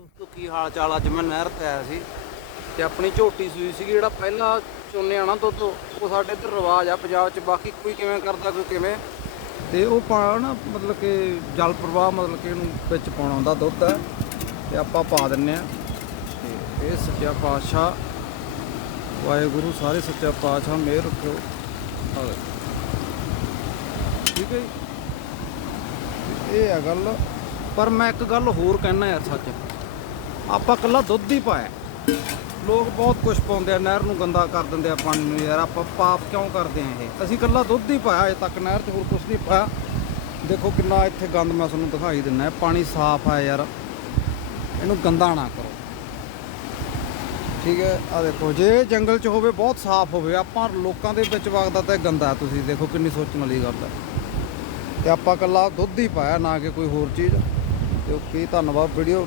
ਦੋਸਤੋ ਕੀ ਹਾਲ ਚਾਲ ਅੱਜ ਮੈਂ ਨਹਿਰ ਤੇ ਆਇਆ ਸੀ ਤੇ ਆਪਣੀ ਝੋਟੀ ਸੂਈ ਸੀਗੀ, ਜਿਹੜਾ ਪਹਿਲਾਂ ਚੋਨੇ ਆਣਾ ਦੁੱਧ, ਉਹ ਸਾਡੇ ਇੱਧਰ ਰਿਵਾਜ ਆ ਪੰਜਾਬ 'ਚ, ਬਾਕੀ ਕੋਈ ਕਿਵੇਂ ਕਰਦਾ, ਕੋਈ ਕਿਵੇਂ। ਤੇ ਉਹ ਪਾ ਨਾ, ਮਤਲਬ ਕਿ ਜਲ ਪ੍ਰਵਾਹ, ਮਤਲਬ ਕਿ ਇਹਨੂੰ ਵਿੱਚ ਪਾਉਣਾ ਹੁੰਦਾ ਦੁੱਧ ਹੈ, ਤੇ ਆਪਾਂ ਪਾ ਦਿੰਨੇ ਆ। ਤੇ ਇਹ ਸੱਚਾ ਪਾਤਸ਼ਾਹ, ਵਾਹਿਗੁਰੂ ਸਾਰੇ ਸੱਚਾ ਪਾਤਸ਼ਾਹ, ਮਿਹਰ ਰੱਖਿਓ ਠੀਕ ਹੈ ਜੀ। ਇਹ ਹੈ ਗੱਲ, ਪਰ ਮੈਂ ਇੱਕ ਗੱਲ ਹੋਰ ਕਹਿਣਾ ਯਾਰ ਸੱਚ। ਆਪਾਂ ਕੱਲਾ ਦੁੱਧ ਹੀ ਪਾਇਆ। ਲੋਕ ਬਹੁਤ ਕੁਝ ਪਾਉਂਦੇ ਆ, ਨਹਿਰ ਨੂੰ ਗੰਦਾ ਕਰ ਦਿੰਦੇ ਆ ਪਾਣੀ ਨੂੰ ਯਾਰ, ਆਪਾਂ ਪਾਪ ਕਿਉਂ ਕਰਦੇ ਆ ਇਹ? ਅਸੀਂ ਕੱਲਾ ਦੁੱਧ ਹੀ ਪਾਇਆ, ਅਜੇ ਤੱਕ ਨਹਿਰ 'ਚ ਹੋਰ ਕੁਝ ਨਹੀਂ ਪਾਇਆ। ਦੇਖੋ ਕਿੰਨਾ ਇੱਥੇ ਗੰਦ ਮੈਂ ਤੁਹਾਨੂੰ ਦਿਖਾਈ ਦਿੰਦਾ ਹੈ, ਪਾਣੀ ਸਾਫ਼ ਆ ਯਾਰ। ਇਹਨੂੰ ਗੰਦਾ ਨਾ ਕਰੋ। ਠੀਕ ਹੈ ਆ ਦੇਖੋ, ਜੇ ਜੰਗਲ 'ਚ ਹੋਵੇ, ਬਹੁਤ ਸਾਫ਼ ਹੋਵੇ। ਆਪਾਂ ਲੋਕਾਂ ਦੇ ਵਿੱਚ ਵਗਦਾ ਤਾਂ ਗੰਦਾ ਤੁਸੀਂ ਦੇਖੋ ਕਿੰਨੀ ਸੋਚਣ ਵਾਲੀ ਗੱਲ ਹੈ। ਤੇ ਆਪਾਂ ਕੱਲਾ ਦੁੱਧ ਹੀ ਪਾਇਆ, ਨਾ ਕਿ ਕੋਈ ਹੋਰ ਚੀਜ਼। ਤੇ ਓਕੇ, ਧੰਨਵਾਦ ਵੀਡੀਓ।